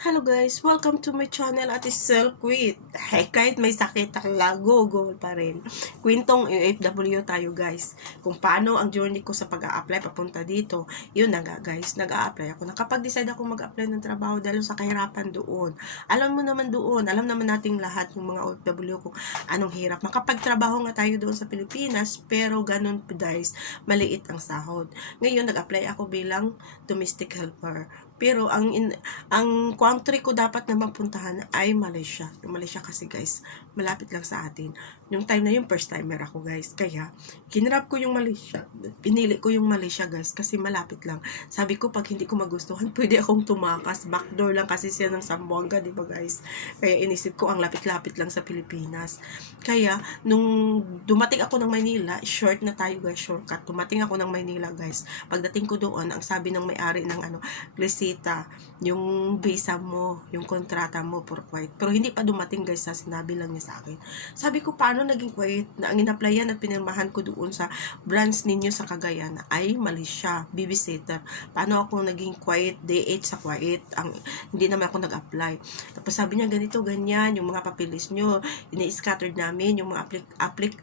Hello guys, welcome to my channel at Sel Quit. Hey, kahit may sakit, lago, go pa rin. Kwintong UFW tayo guys. Kung paano ang journey ko sa pag-a-apply papunta dito. Yun na nga guys, nag-a-apply ako. Nakapag-decide ako mag-apply ng trabaho dahil sa kahirapan doon. Alam mo naman doon, alam naman nating lahat yung mga OFW kung anong hirap. Makapagtrabaho nga tayo doon sa Pilipinas, pero ganun guys, maliit ang sahod. Ngayon, nag-apply ako bilang domestic helper. Pero ang in, ang country ko dapat na mapuntahan ay Malaysia. Yung Malaysia kasi guys, malapit lang sa atin. Yung time na yung first timer ako guys. Kaya, kinrap ko yung Malaysia. Pinili ko yung Malaysia guys kasi malapit lang. Sabi ko pag hindi ko magustuhan, pwede akong tumakas. Backdoor lang kasi siya ng Zamboanga, di ba guys? Kaya inisip ko ang lapit-lapit lang sa Pilipinas. Kaya, nung dumating ako ng Maynila, short na tayo guys, shortcut. Dumating ako ng Maynila guys. Pagdating ko doon, ang sabi ng may-ari ng ano, Glisita, yung visa mo, yung kontrata mo for quiet. Pero hindi pa dumating guys sa sinabi lang niya sa akin. Sabi ko, paano naging quiet? Na ang inapplyan at pinirmahan ko doon sa branch ninyo sa Cagayan ay Malaysia, babysitter. Paano ako naging quiet, day 8 sa quiet? Ang, hindi naman ako nag-apply. Tapos sabi niya, ganito, ganyan, yung mga papilis nyo, ini-scattered namin, yung mga applic, applic,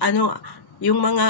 ano, yung mga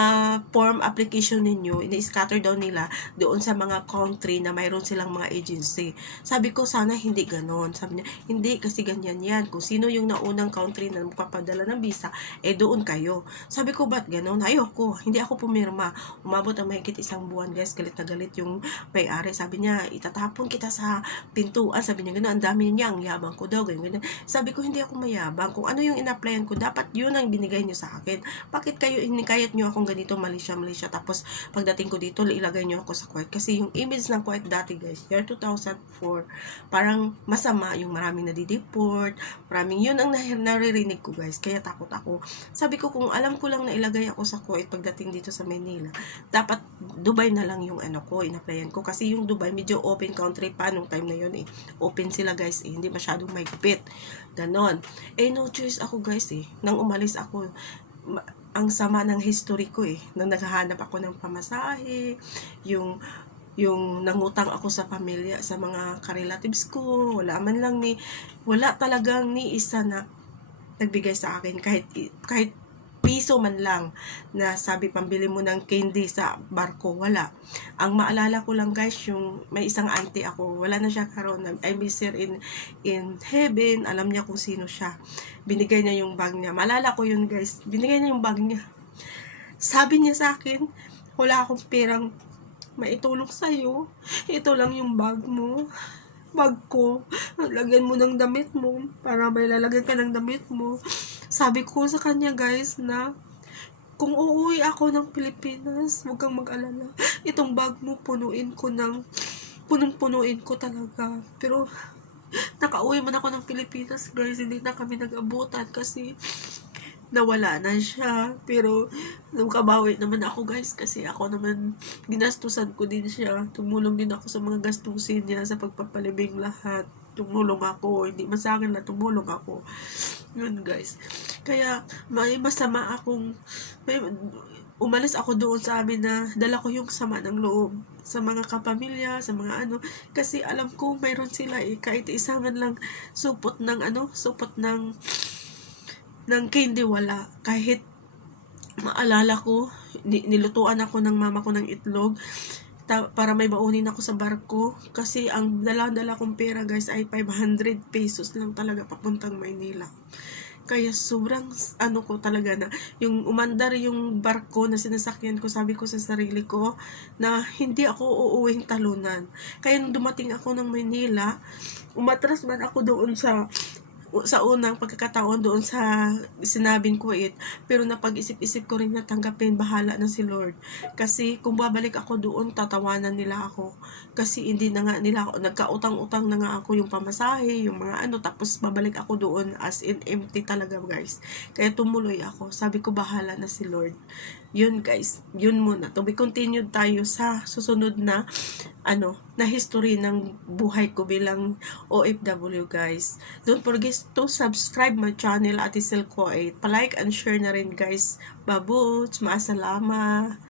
form application ninyo, ini-scatter daw nila doon sa mga country na mayroon silang mga agency. Sabi ko, sana hindi ganon. Sabi niya, hindi, kasi ganyan yan. Kung sino yung naunang country na magpapadala ng visa, eh doon kayo. Sabi ko, ba't ganon? Ayoko, hindi ako pumirma. Umabot ang mahigit isang buwan, guys. Galit na galit yung may-ari. Sabi niya, itatapon kita sa pintuan. Sabi niya, gano'n, ang dami niya, ang yabang ko daw, ganyan, ganyan. Sabi ko, hindi ako mayabang. Kung ano yung in-applyan ko, dapat yun ang binigay niyo sa akin. Bakit kayo inikayat niyo akong ganito, Malaysia, Malaysia, tapos pagdating ko dito, ilagay niyo ako sa Kuwait. Kasi yung image ng Kuwait dati, guys, year 2004, parang masama yung maraming nadideport, maraming yun ang nar- naririnig ko, guys. Kaya takot ako. Sabi ko, kung alam ko lang na ilagay ako sa Kuwait pagdating dito sa Manila, dapat Dubai na lang yung ano ko, in-applyan ko. Kasi yung Dubai, medyo open country pa nung time na yun eh. Open sila guys eh, hindi masyadong mahigpit. Ganon. Eh, no choice ako guys eh. Nang umalis ako, ang sama ng history ko eh. Nang naghahanap ako ng pamasahe, yung yung nangutang ako sa pamilya, sa mga karelatives ko, wala man lang ni, wala talagang ni isa na nagbigay sa akin kahit kahit piso man lang na sabi pambili mo ng candy sa barko, wala. Ang maalala ko lang guys, yung may isang auntie ako, wala na siya karon I miss her in, in heaven, alam niya kung sino siya. Binigay niya yung bag niya. Maalala ko yun guys, binigay niya yung bag niya. Sabi niya sa akin, wala akong perang maitulong sa'yo. Ito lang yung bag mo. Bag ko. Lagyan mo ng damit mo para may lalagyan ka ng damit mo. Sabi ko sa kanya guys na kung uuwi ako ng Pilipinas, huwag kang mag-alala. Itong bag mo, punuin ko ng punong-punuin ko talaga. Pero nakauwi man ako ng Pilipinas guys, hindi na kami nag-abutan kasi nawala na siya. Pero nung kabawi naman ako guys kasi ako naman ginastusan ko din siya. Tumulong din ako sa mga gastusin niya sa pagpapalibing lahat. Tumulong ako. Hindi man sa akin na tumulong ako. Yun guys. Kaya may masama akong may, umalis ako doon sa amin na dala ko yung sama ng loob sa mga kapamilya, sa mga ano. Kasi alam ko mayroon sila eh. Kahit isa man lang supot ng ano, supot ng ng candy wala. Kahit maalala ko, ni- nilutuan ako ng mama ko ng itlog para may baunin ako sa barko. Kasi ang dala-dala kong pera guys ay 500 pesos lang talaga papuntang Maynila. Kaya sobrang ano ko talaga na yung umandar yung barko na sinasakyan ko, sabi ko sa sarili ko na hindi ako uuwing talunan. Kaya nung dumating ako ng Maynila, umatras man ako doon sa sa unang pagkakataon doon sa sinabing Kuwait pero napag-isip-isip ko rin na tanggapin bahala na si Lord. Kasi kung babalik ako doon tatawanan nila ako. Kasi hindi na nga nila ako nagkautang-utang na nga ako yung pamasahe yung mga ano tapos babalik ako doon as in empty talaga guys. Kaya tumuloy ako. Sabi ko bahala na si Lord. Yun guys. Yun muna. To be continued tayo sa susunod na ano na history ng buhay ko bilang OFW guys don't forget to subscribe my channel at Isel Kuwait. Pa-like and share na rin guys. Babuts, maasalama.